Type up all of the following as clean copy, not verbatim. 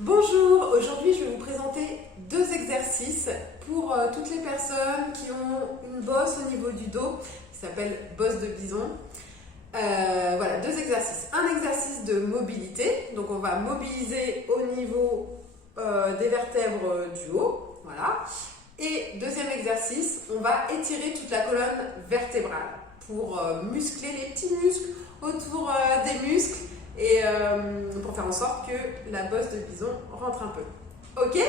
Bonjour, aujourd'hui je vais vous présenter deux exercices pour toutes les personnes qui ont une bosse au niveau du dos, qui s'appelle bosse de bison. Voilà, deux exercices. Un exercice de mobilité, donc on va mobiliser au niveau des vertèbres du haut, voilà. Et deuxième exercice, on va étirer toute la colonne vertébrale pour muscler les petits muscles autour des muscles et pour faire en sorte que la bosse de bison rentre un peu. Ok?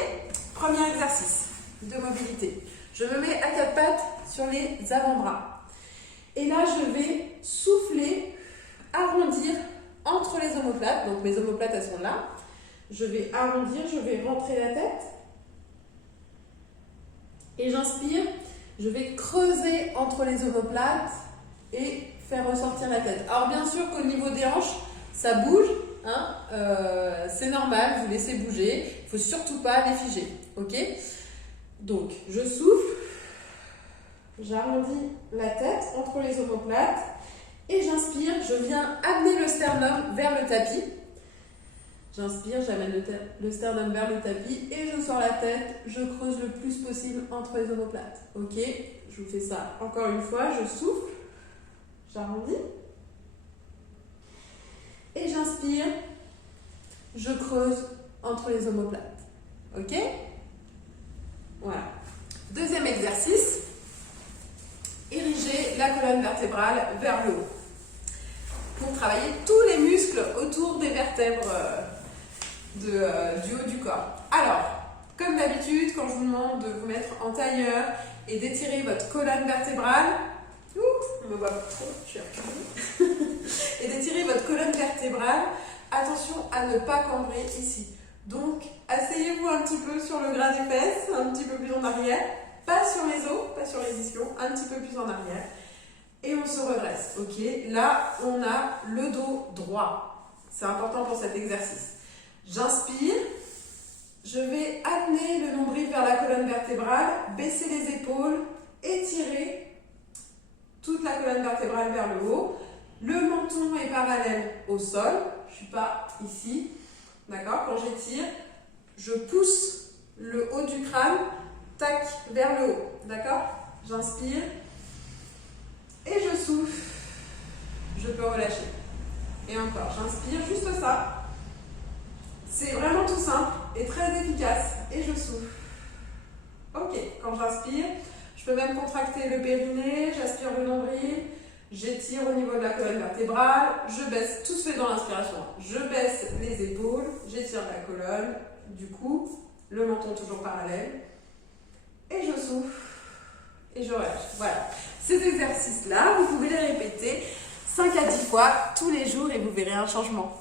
Premier exercice de mobilité. Je me mets à quatre pattes sur les avant-bras. Et là, je vais souffler, arrondir entre les omoplates. Donc mes omoplates, elles sont là. Je vais arrondir, je vais rentrer la tête. Et j'inspire, je vais creuser entre les omoplates et faire ressortir la tête. Alors bien sûr qu'au niveau des hanches, ça bouge, hein, c'est normal, vous laissez bouger. Il ne faut surtout pas les figer, ok? Donc je souffle, j'arrondis la tête entre les omoplates et j'inspire, je viens amener le sternum vers le tapis. J'inspire, j'amène le sternum vers le tapis et je sors la tête, je creuse le plus possible entre les omoplates. Ok, je vous fais ça encore une fois, je souffle, j'arrondis et j'inspire, je creuse entre les omoplates. Ok? Voilà. Deuxième exercice, ériger la colonne vertébrale vers le haut pour travailler tous les muscles autour des vertèbres du haut du corps. Alors, comme d'habitude, quand je vous demande de vous mettre en tailleur et d'étirer votre colonne vertébrale, on me voit pas trop, je suis reculée, et d'étirer votre colonne vertébrale, attention à ne pas cambrer ici. Donc, asseyez-vous un petit peu sur le gras des fesses, un petit peu plus en arrière, pas sur les os, pas sur les ischions, un petit peu plus en arrière, et on se redresse. Ok, là, on a le dos droit. C'est important pour cet exercice. J'inspire, je vais amener le nombril vers la colonne vertébrale, baisser les épaules, étirer toute la colonne vertébrale vers le haut. Le menton est parallèle au sol, je ne suis pas ici, d'accord? Quand j'étire, je pousse le haut du crâne, tac, vers le haut, d'accord? J'inspire et je souffle, je peux relâcher. Et encore, j'inspire, juste ça. C'est vraiment tout simple et très efficace. Et je souffle. Ok, quand j'inspire, je peux même contracter le périnée, j'aspire le nombril, j'étire au niveau de la colonne vertébrale, je baisse, tout se fait dans l'inspiration. Je baisse les épaules, j'étire la colonne, du cou, le menton toujours parallèle. Et je souffle. Et je relâche. Voilà. Ces exercices-là, vous pouvez les répéter 5 à 10 fois tous les jours et vous verrez un changement.